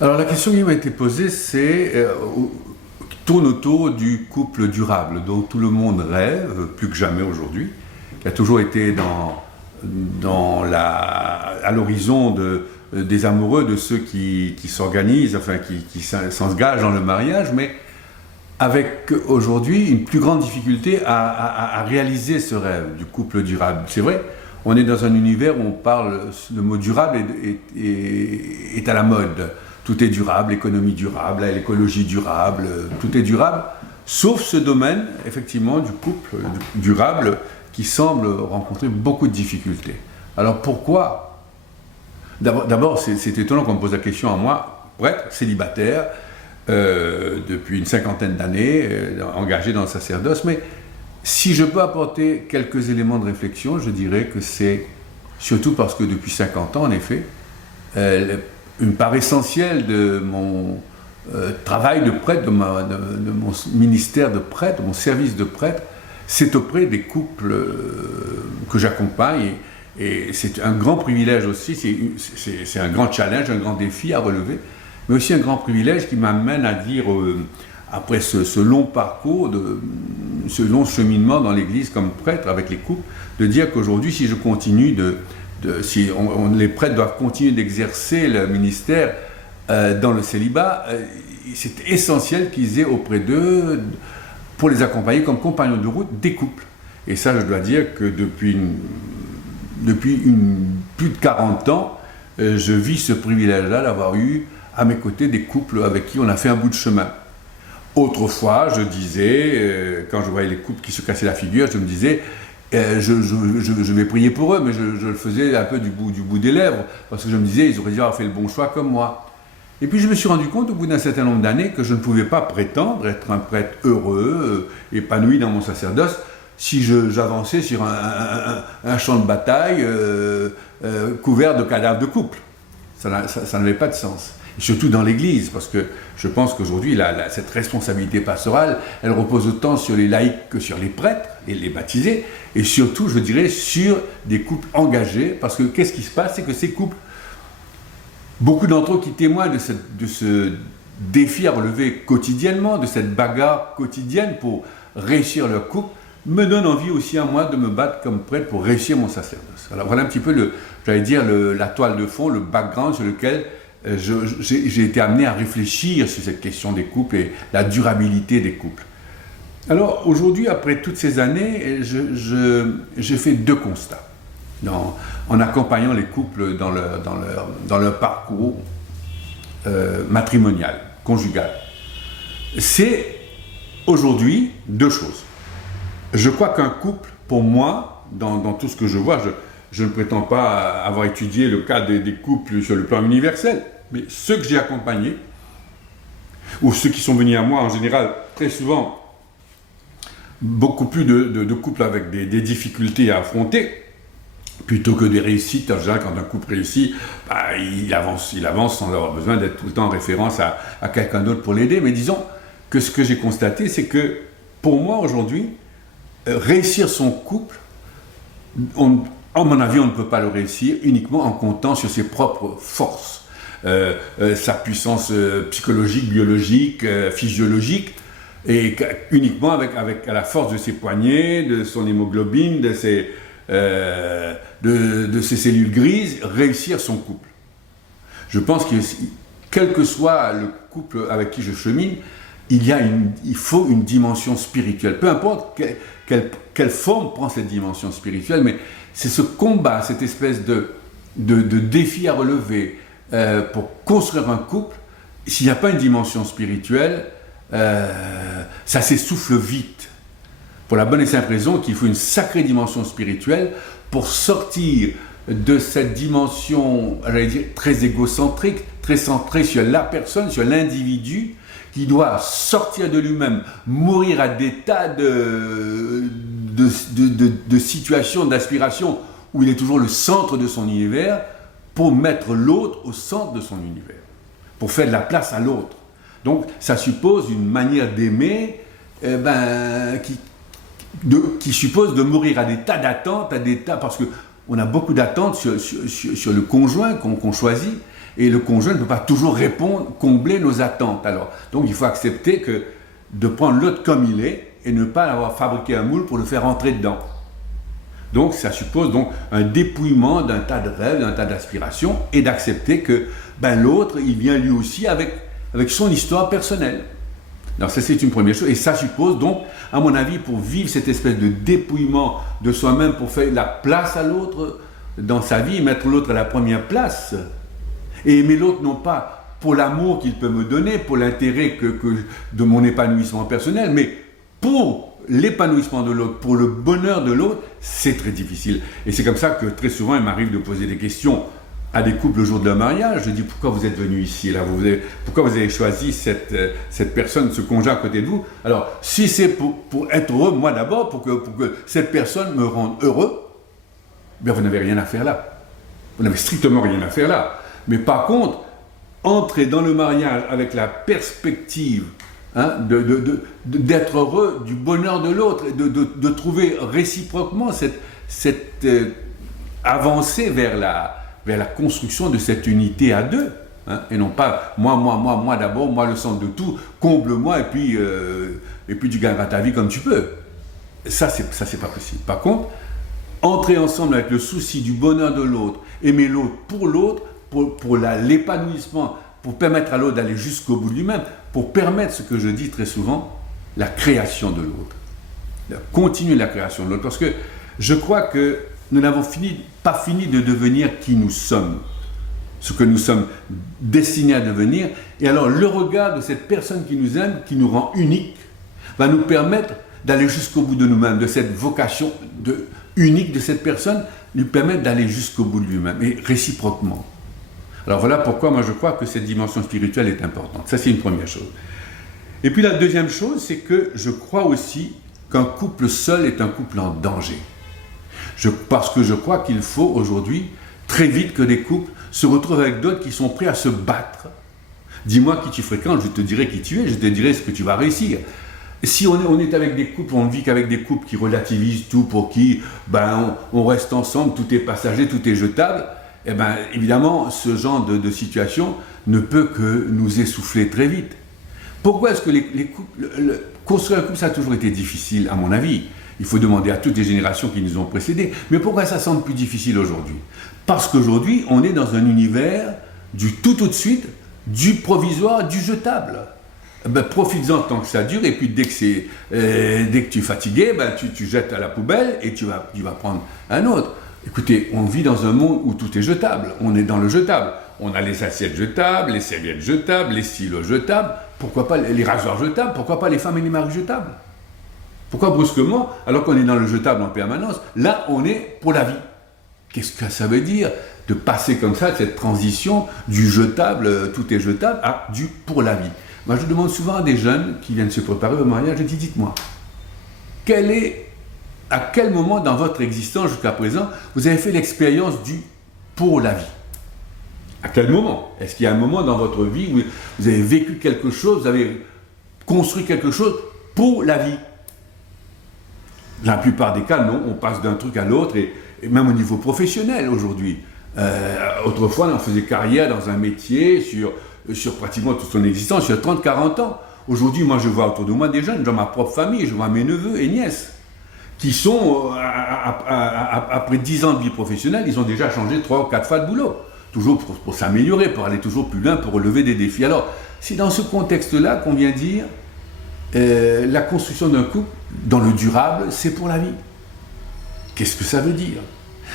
Alors la question qui m'a été posée, tourne autour du couple durable dont tout le monde rêve, plus que jamais aujourd'hui, qui a toujours été à l'horizon des amoureux, de ceux qui s'organisent, enfin qui s'engagent dans le mariage, mais avec aujourd'hui une plus grande difficulté à réaliser ce rêve du couple durable. C'est vrai, on est dans un univers où on parle, le mot durable est à la mode. Tout est durable, l'économie durable, l'écologie durable, tout est durable, sauf ce domaine, effectivement, du couple durable qui semble rencontrer beaucoup de difficultés. Alors pourquoi? D'abord, c'est étonnant qu'on me pose la question à moi, prêtre, célibataire, depuis une cinquantaine d'années, engagé dans le sacerdoce, mais si je peux apporter quelques éléments de réflexion, je dirais que c'est surtout parce que depuis 50 ans, en effet, une part essentielle de mon travail de prêtre, de mon ministère de prêtre, de mon service de prêtre, c'est auprès des couples que j'accompagne. Et c'est un grand privilège aussi, c'est un grand challenge, un grand défi à relever, mais aussi un grand privilège qui m'amène à dire, après ce long parcours, ce long cheminement dans l'Église comme prêtre avec les couples, de dire qu'aujourd'hui, si je continue les prêtres doivent continuer d'exercer le ministère dans le célibat, c'est essentiel qu'ils aient auprès d'eux, pour les accompagner comme compagnons de route, des couples. Et ça, je dois dire que depuis plus de 40 ans, je vis ce privilège-là d'avoir eu à mes côtés des couples avec qui on a fait un bout de chemin. Autrefois, je disais, quand je voyais les couples qui se cassaient la figure, je me disais, je vais prier pour eux, mais je le faisais un peu du bout des lèvres, parce que je me disais, ils auraient dû avoir fait le bon choix comme moi. Et puis je me suis rendu compte, au bout d'un certain nombre d'années, que je ne pouvais pas prétendre être un prêtre heureux, épanoui dans mon sacerdoce, si j'avançais sur un champ de bataille couvert de cadavres de couple. Ça n'avait pas de sens. Et surtout dans l'Église, parce que je pense qu'aujourd'hui, cette responsabilité pastorale, elle repose autant sur les laïcs que sur les prêtres et les baptisés, et surtout, je dirais, sur des couples engagés, parce que qu'est-ce qui se passe? C'est que ces couples, beaucoup d'entre eux qui témoignent de ce défi à relever quotidiennement, de cette bagarre quotidienne pour réussir leur couple, me donnent envie aussi à moi de me battre comme prêtre pour réussir mon sacerdoce. Alors voilà un petit peu, la toile de fond, le background sur lequel j'ai été amené à réfléchir sur cette question des couples et la durabilité des couples. Alors aujourd'hui, après toutes ces années, j'ai fait deux constats en accompagnant les couples dans leur parcours matrimonial, conjugal. C'est aujourd'hui deux choses. Je crois qu'un couple, pour moi, dans tout ce que je vois, je ne prétends pas avoir étudié le cas des couples sur le plan universel, mais ceux que j'ai accompagnés, ou ceux qui sont venus à moi en général, très souvent, beaucoup plus de couples avec des difficultés à affronter, plutôt que des réussites. En général, quand un couple réussit, il avance sans avoir besoin d'être tout le temps en référence à quelqu'un d'autre pour l'aider. Mais disons que ce que j'ai constaté, c'est que pour moi aujourd'hui, réussir son couple, à mon avis, on ne peut pas le réussir uniquement en comptant sur ses propres forces, sa puissance psychologique, biologique, physiologique, et uniquement avec à la force de ses poignets, de son hémoglobine, de ses cellules grises, réussir son couple. Je pense que quel que soit le couple avec qui je chemine, il faut une dimension spirituelle. Peu importe quelle forme prend cette dimension spirituelle, mais c'est ce combat, cette espèce de défi à relever pour construire un couple. S'il n'y a pas une dimension spirituelle, ça s'essouffle vite. Pour la bonne et simple raison qu'il faut une sacrée dimension spirituelle pour sortir de cette dimension, j'allais dire, très égocentrique, très centrée sur la personne, sur l'individu, qui doit sortir de lui-même, mourir à des tas de situations, d'aspirations où il est toujours le centre de son univers, pour mettre l'autre au centre de son univers, pour faire de la place à l'autre. Donc ça suppose une manière d'aimer qui suppose de mourir à des tas d'attentes, parce qu'on a beaucoup d'attentes sur le conjoint qu'on choisit, Et le conjoint ne peut pas toujours répondre, combler nos attentes. Alors, donc il faut accepter de prendre l'autre comme il est et ne pas avoir fabriqué un moule pour le faire entrer dedans. Donc ça suppose donc un dépouillement d'un tas de rêves, d'un tas d'aspirations, et d'accepter que l'autre, il vient lui aussi avec son histoire personnelle. Alors ça, c'est une première chose, et ça suppose donc, à mon avis, pour vivre cette espèce de dépouillement de soi-même, pour faire la place à l'autre dans sa vie, mettre l'autre à la première place, et aimer l'autre non pas pour l'amour qu'il peut me donner, pour l'intérêt de mon épanouissement personnel, mais pour l'épanouissement de l'autre, pour le bonheur de l'autre, c'est très difficile. Et c'est comme ça que très souvent, il m'arrive de poser des questions à des couples le jour de leur mariage. Je dis, pourquoi vous êtes venu ici là, pourquoi vous avez choisi cette personne, ce conjoint à côté de vous? Alors, si c'est pour être heureux, moi d'abord, pour que cette personne me rende heureux, bien vous n'avez rien à faire là. Vous n'avez strictement rien à faire là. Mais par contre, entrer dans le mariage avec la perspective d'être heureux du bonheur de l'autre, de trouver réciproquement cette avancée vers la construction de cette unité à deux, et non pas moi d'abord, moi le centre de tout, comble-moi et puis tu gagneras ta vie comme tu peux. Ça c'est pas possible. Par contre, entrer ensemble avec le souci du bonheur de l'autre, aimer l'autre, pour l'épanouissement, pour permettre à l'autre d'aller jusqu'au bout de lui-même, pour permettre ce que je dis très souvent, la création de l'autre. Continuer la création de l'autre, parce que je crois que nous n'avons pas fini de devenir qui nous sommes, ce que nous sommes destinés à devenir, et alors le regard de cette personne qui nous aime, qui nous rend unique, va nous permettre d'aller jusqu'au bout de nous-mêmes, de cette vocation unique de cette personne, lui permettre d'aller jusqu'au bout de lui-même, et réciproquement. Alors voilà pourquoi moi je crois que cette dimension spirituelle est importante. Ça c'est une première chose. Et puis la deuxième chose, c'est que je crois aussi qu'un couple seul est un couple en danger. Parce que je crois qu'il faut aujourd'hui, très vite que des couples se retrouvent avec d'autres qui sont prêts à se battre. Dis-moi qui tu fréquentes, je te dirai qui tu es, je te dirai ce que tu vas réussir. Si on est avec des couples, on ne vit qu'avec des couples qui relativisent tout, pour qui on reste ensemble, tout est passager, tout est jetable, eh bien, évidemment, ce genre de situation ne peut que nous essouffler très vite. Pourquoi est-ce que les couples, construire un couple, ça a toujours été difficile, à mon avis? Il faut demander à toutes les générations qui nous ont précédés. Mais pourquoi ça semble plus difficile aujourd'hui? Parce qu'aujourd'hui, on est dans un univers du tout de suite, du provisoire, du jetable. Profites-en tant que ça dure, et puis dès que tu es fatigué, tu jettes à la poubelle et tu vas prendre un autre. Écoutez, on vit dans un monde où tout est jetable. On est dans le jetable. On a les assiettes jetables, les serviettes jetables, les stylos jetables. Pourquoi pas les rasoirs jetables? Pourquoi pas les femmes et les maris jetables? Pourquoi brusquement, alors qu'on est dans le jetable en permanence, là on est pour la vie? Qu'est-ce que ça veut dire de passer comme ça, cette transition du jetable, tout est jetable, à du pour la vie? Moi je demande souvent à des jeunes qui viennent se préparer au mariage, je dis, dites-moi, à quel moment dans votre existence jusqu'à présent, vous avez fait l'expérience du pour la vie? À quel moment? Est-ce qu'il y a un moment dans votre vie où vous avez vécu quelque chose, vous avez construit quelque chose pour la vie? La plupart des cas, non, on passe d'un truc à l'autre, et même au niveau professionnel aujourd'hui. Autrefois, on faisait carrière dans un métier sur pratiquement toute son existence, sur 30-40 ans. Aujourd'hui, moi, je vois autour de moi des jeunes, dans ma propre famille, je vois mes neveux et nièces, qui sont, après 10 ans de vie professionnelle, ils ont déjà changé 3 ou 4 fois de boulot. Toujours pour s'améliorer, pour aller toujours plus loin, pour relever des défis. Alors, c'est dans ce contexte-là qu'on vient dire la construction d'un couple dans le durable, c'est pour la vie. Qu'est-ce que ça veut dire?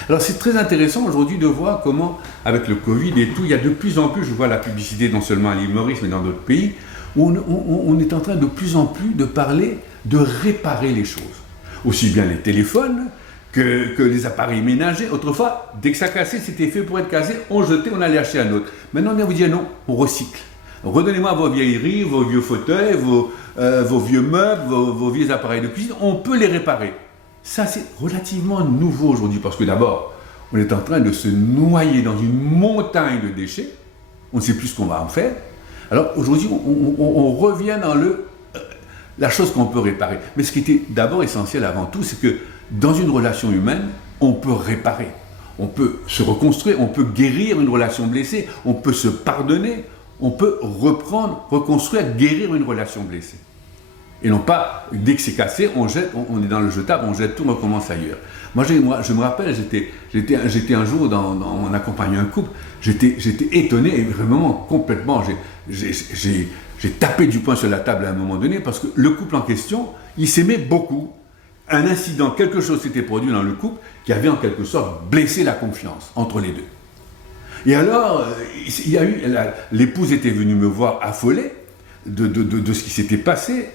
Alors c'est très intéressant aujourd'hui de voir comment, avec le Covid et tout, il y a de plus en plus, je vois la publicité non seulement à l'île Maurice, mais dans d'autres pays, où on est en train de plus en plus de parler, de réparer les choses. Aussi bien les téléphones que les appareils ménagers. Autrefois, dès que ça cassait, c'était fait pour être cassé, on jetait, on allait acheter un autre. Maintenant, on vient vous dire non, on recycle. Redonnez-moi vos vieilleries, vos vieux fauteuils, vos vieux meubles, vos vieux appareils de cuisine, on peut les réparer. Ça, c'est relativement nouveau aujourd'hui, parce que d'abord, on est en train de se noyer dans une montagne de déchets, on ne sait plus ce qu'on va en faire. Alors aujourd'hui, on revient dans la chose qu'on peut réparer. Mais ce qui était d'abord essentiel avant tout, c'est que dans une relation humaine, on peut réparer. on peut se reconstruire, on peut guérir une relation blessée, on peut se pardonner, on peut reprendre, reconstruire, guérir une relation blessée. Et non pas, dès que c'est cassé, on jette, on est dans le jetable, on jette tout, on recommence ailleurs. Moi, je me rappelle, j'étais un jour, on accompagnait un couple, j'étais étonné, et vraiment complètement, j'ai tapé du poing sur la table à un moment donné, parce que le couple en question, il s'aimait beaucoup. Un incident, quelque chose s'était produit dans le couple, qui avait en quelque sorte blessé la confiance entre les deux. Et alors, l'épouse était venue me voir affolée de ce qui s'était passé,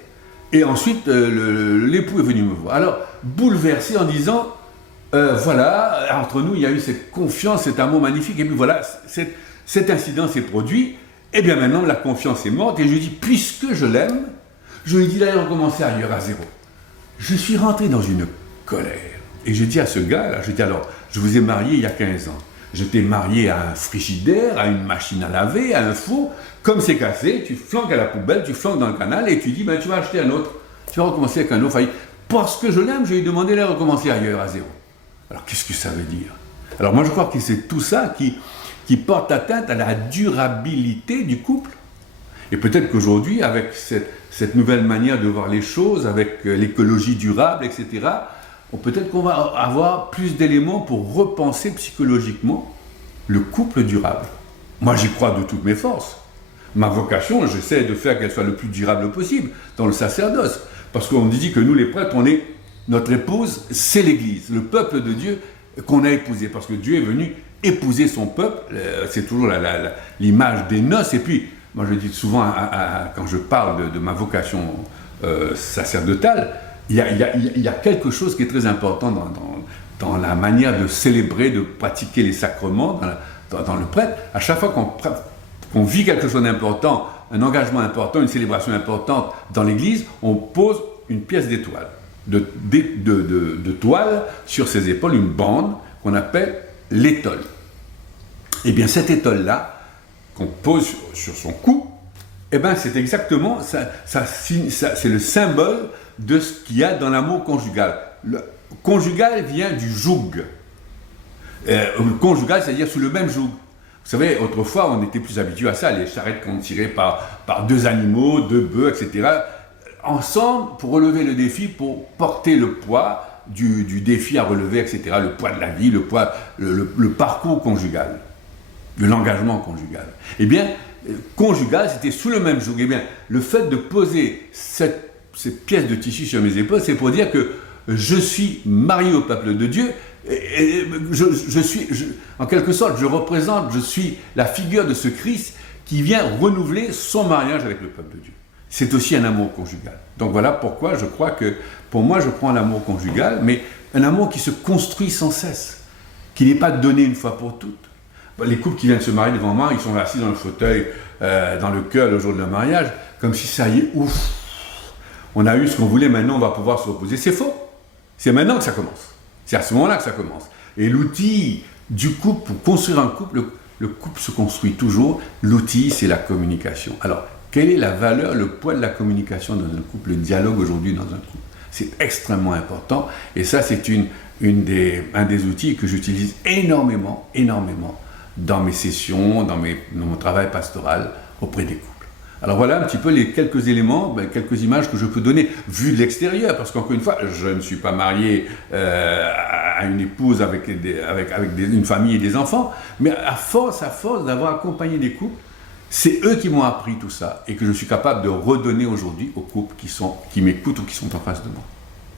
et ensuite l'époux est venu me voir. Alors, bouleversé en disant, voilà, entre nous, il y a eu cette confiance, cet amour magnifique, et puis voilà, cet incident s'est produit, et bien maintenant, la confiance est morte, et je lui dis, puisque je l'aime, je lui dis d'aller recommencer ailleurs à zéro. Je suis rentré dans une colère, et je dis à ce gars-là, je dis alors, je vous ai marié il y a 15 ans, j'étais marié à un frigidaire, à une machine à laver, à un four, comme c'est cassé, tu flanques à la poubelle, tu flanques dans le canal, et tu dis, ben, tu vas acheter un autre, tu vas recommencer avec un autre. Parce que je l'aime, je lui ai demandé de recommencer ailleurs à zéro. Alors qu'est-ce que ça veut dire? Alors moi je crois que c'est tout ça qui porte atteinte à la durabilité du couple. Et peut-être qu'aujourd'hui, avec cette nouvelle manière de voir les choses, avec l'écologie durable, etc., peut-être qu'on va avoir plus d'éléments pour repenser psychologiquement le couple durable. Moi j'y crois de toutes mes forces. Ma vocation, j'essaie de faire qu'elle soit le plus durable possible dans le sacerdoce. Parce qu'on dit que nous les prêtres, notre épouse, c'est l'Église, le peuple de Dieu qu'on a épousé. Parce que Dieu est venu épouser son peuple, c'est toujours l'image des noces. Et puis, moi je dis souvent, quand je parle de ma vocation sacerdotale, il y a quelque chose qui est très important dans la manière de célébrer, de pratiquer les sacrements, dans le prêtre. À chaque fois qu'on vit quelque chose d'important, un engagement important, une célébration importante dans l'Église, on pose une pièce d'étoile, de toile sur ses épaules, une bande qu'on appelle l'étole. Et bien cette étole-là, qu'on pose sur son cou, eh bien c'est exactement, c'est le symbole de ce qu'il y a dans l'amour conjugal. Le conjugal vient du joug. Conjugal, c'est-à-dire sous le même joug. Vous savez, autrefois, on était plus habitué à ça, les charrettes qu'on tirait par deux animaux, deux bœufs, etc. Ensemble, pour relever le défi, pour porter le poids du défi à relever, etc. Le poids de la vie, le parcours conjugal, de l'engagement conjugal. Eh bien, conjugal, c'était sous le même joug. Eh bien, le fait de poser cette pièce de tissu sur mes épaules, c'est pour dire que je suis marié au peuple de Dieu. Et en quelque sorte, je suis la figure de ce Christ qui vient renouveler son mariage avec le peuple de Dieu. C'est aussi un amour conjugal. Donc voilà pourquoi je crois que, pour moi, je crois en l'amour conjugal, mais un amour qui se construit sans cesse, qui n'est pas donné une fois pour toutes. Les couples qui viennent se marier devant moi, ils sont assis dans le fauteuil, dans le cœur le jour de leur mariage, comme si ça y est, ouf, on a eu ce qu'on voulait, maintenant on va pouvoir se reposer. C'est faux. C'est maintenant que ça commence. C'est à ce moment-là que ça commence. Et l'outil du couple, pour construire un couple, le couple se construit toujours. L'outil, c'est la communication. Alors, quelle est la valeur, le poids de la communication dans un couple, le dialogue aujourd'hui dans un couple? C'est extrêmement important. Et ça, c'est un des outils que j'utilise énormément dans mes sessions, dans mon travail pastoral auprès des couples. Alors voilà un petit peu les quelques éléments, quelques images que je peux donner vues de l'extérieur, parce qu'encore une fois, je ne suis pas marié à une épouse avec une famille et des enfants, mais à force d'avoir accompagné des couples, c'est eux qui m'ont appris tout ça et que je suis capable de redonner aujourd'hui aux couples qui m'écoutent ou qui sont en face de moi.